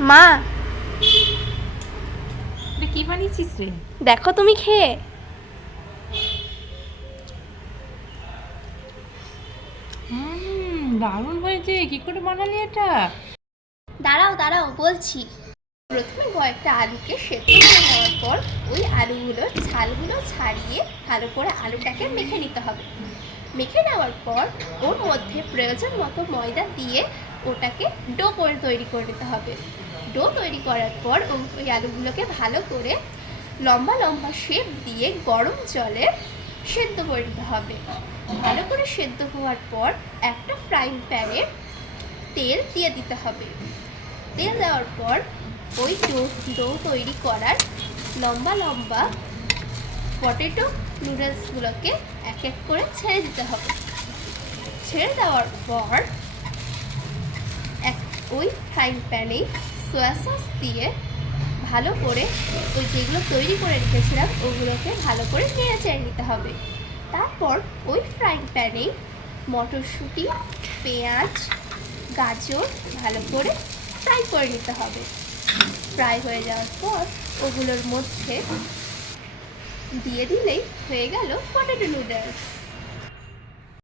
মা, রে কি বানিয়েছিস রে? দেখো তুমি খেয়ে। দারুণ হয়েছে। কি করে বানালি এটা? দাঁড়াও দাঁড়াও বলছি। প্রথমে কয়েকটা আলুকে সেদ্ধ করে নেওয়ার পর ওই আলুগুলোর ছালগুলো ছাড়িয়ে ভালো করে আলুটাকে মেখে নিতে হবে। মেখে নেওয়ার পর ওর মধ্যে প্রয়োজন মতো ময়দা দিয়ে ওটাকে ডো করে তৈরি করে নিতে হবে। ডো তৈরি করার পর ওই আলুগুলোকে ভালো করে লম্বা লম্বা শেপ দিয়ে গরম জলে সেদ্ধ করে নিতে হবে। ভালো করে সেদ্ধ হওয়ার পর একটা ফ্রাইং প্যানে তেল দিয়ে দিতে হবে। তেল দেওয়ার পর ওই ডো তৈরি করার লম্বা লম্বা পটেটো নুডলসগুলোকে এক এক করে ছেড়ে দিতে হবে। ছেড়ে দেওয়ার পর ওই ফ্রাইং প্যানে সয়া সস দিয়ে ভালো করে ওই যেগুলো তৈরি করে রেখেছিলাম ওগুলোকে ভালো করে নেড়ে চেড়ে নিতে হবে। তারপর ওই ফ্রাইং প্যানে মটরশুঁটি, পেঁয়াজ, গাজর ভালো করে ফ্রাই করে নিতে হবে। ফ্রাই হয়ে যাওয়ার পর ওগুলোর মধ্যে দিয়ে দিলেই হয়ে গেল পটেটো নুডলস।